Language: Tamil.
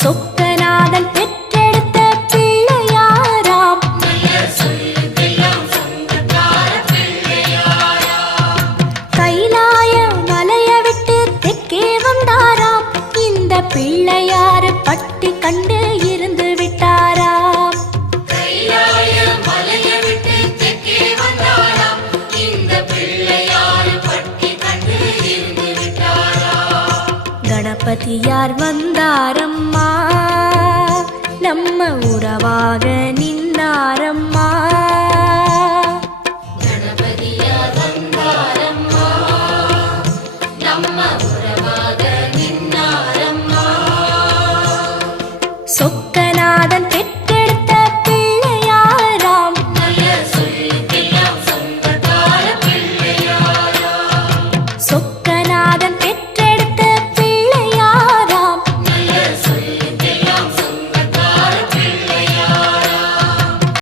சொக்கநாதன் பெற்றெடுத்த பிள்ளையாராம். கைலாய மலைய விட்டு தெற்கே வந்தாராம். இந்த பிள்ளையாரு பட்டி கண்டு இருந்து விட்டாராம். கணபதியார் வந்தாரம்மா, நம்ம உறவாக நின்னாரம்மா. கணபதியார் வந்தாரம்மா, நம்ம உறவாக நின்னாரம்மா. சொக்கநாதன்